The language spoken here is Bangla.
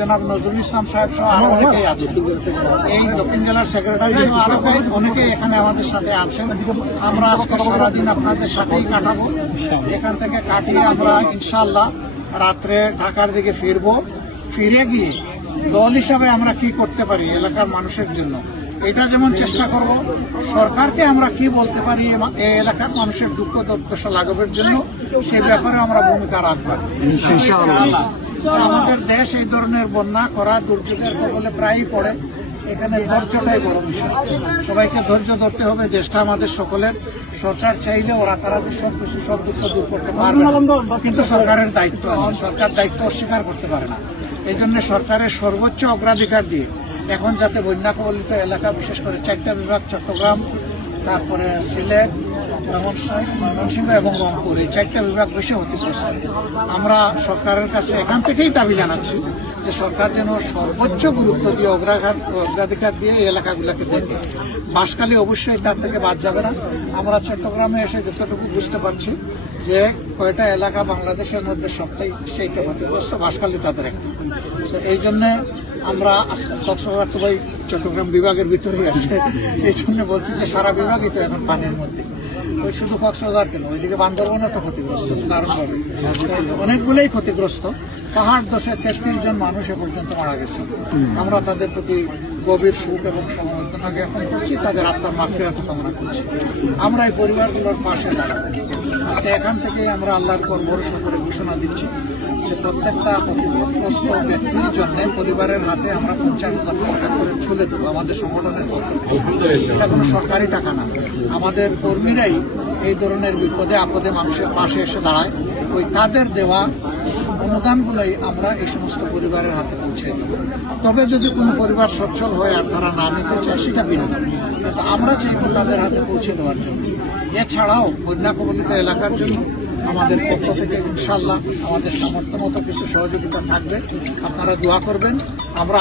জনাব নজরুল ইসলাম সাহেব সহ আরো অনেকেই আছেন, এই দক্ষিণ জেলার সেক্রেটারি সহ আরো অনেকেই এখানে আমাদের সাথে আছেন। আমরা আজকে সারাদিন আপনাদের সাথেই কাটাবো। এখান থেকে কাটিয়ে আমরা ইনশাআল্লাহ রাত্রে ঢাকার দিকে ফিরবো। ফিরে গিয়ে দল হিসাবে আমরা কি করতে পারি এলাকার মানুষের জন্য, এটা যেমন চেষ্টা করব, সরকারকে আমরা কি বলতে পারি এই এলাকার মানুষের দুঃখ দুর্দশা লাঘবের জন্য, সেই ব্যাপারে আমরা ভূমিকা রাখবো। আমাদের দেশ এই ধরনের বন্যা করা দুর্যোগের কবলে প্রায়ই পড়ে। এখানে ধৈর্যটাই বড় বিষয়, সবাইকে ধৈর্য ধরতে হবে। দেশটা আমাদের সকলের, সরকার চাইলে ওরা তারা সব দুঃখ দূর করতে পারবে না, কিন্তু সরকারের দায়িত্ব আছে, সরকার দায়িত্ব অস্বীকার করতে পারে না। এই জন্য সরকারের সর্বোচ্চ অগ্রাধিকার দিয়ে এখন যাতে বন্যা কবলিত এলাকা, বিশেষ করে 4টা বিভাগ, চট্টগ্রাম, তারপরে সিলেট, ময়মনসিংহ এবং রংপুর, এই 4টা বিভাগ বেশি ক্ষতিগ্রস্ত। আমরা সরকারের কাছে এখান থেকেই দাবি জানাচ্ছি যে সরকার যেন সর্বোচ্চ গুরুত্ব দিয়ে অগ্রাধিকার দিয়ে এই এলাকাগুলোকে দেখে। বাঁশখালী অবশ্যই তার থেকে বাদ যাবে না। আমরা চট্টগ্রামে এসে যতটুকু বুঝতে পারছি যে কয়টা এলাকা বাংলাদেশের মধ্যে সবটাই সেই ক্ষতিগ্রস্ত, বাঁশখালী তাদের একটা। তো এই জন্যে আমরা কক্সবাজার তো ভাই চট্টগ্রাম বিভাগের ভিতরেই আছে, এই জন্য বলছি যে সারা বিভাগই তো এখন পানির মধ্যে। ওই শুধু কক্সবাজার কেন, ওইদিকে বান্দরবনও তো ক্ষতিগ্রস্ত, দারুণভাবে অনেকগুলোই ক্ষতিগ্রস্ত। পাহাড় দশে 33 জন মানুষ এ পর্যন্ত মারা গেছে। আমরা তাদের প্রতি গভীর শোক এবং সমবেদনা জ্ঞাপন করছি, তাদের আত্মার মাগফিরাত কামনা করছি। আমরা এই পরিবারগুলোর পাশে দাঁড়াবো। আজকে এখান থেকে আমরা আল্লাহর উপর ভরসা করে ঘোষণা দিচ্ছি যে প্রত্যেকটা ক্ষতিগ্রস্ত ব্যক্তির জন্য পরিবারের হাতে আমরা 50,000 টাকা করে ছুলে দেবো আমাদের সংগঠনের পক্ষ থেকে। এটা কোনো সরকারি টাকা না, আমাদের কর্মীরাই এই ধরনের বিপদে আপদে মানুষের পাশে এসে দাঁড়ায়। ওই তাদের দেওয়া অনুদানগুলোই আমরা এই সমস্ত পরিবারের হাতে পৌঁছে দেব। তবে যদি কোনো পরিবার সচ্ছল হয় আর তারা না নিতে চায় সেটা ভিন্ন, কিন্তু আমরা চাইব তাদের হাতে পৌঁছে দেওয়ার জন্য। এছাড়াও বন্যা কবলিত এলাকার জন্য আমাদের পক্ষ থেকে ইনশাআল্লাহ আমাদের সামর্থ্য মতো কিছু সহযোগিতা থাকবে। আপনারা দোয়া করবেন। আমরা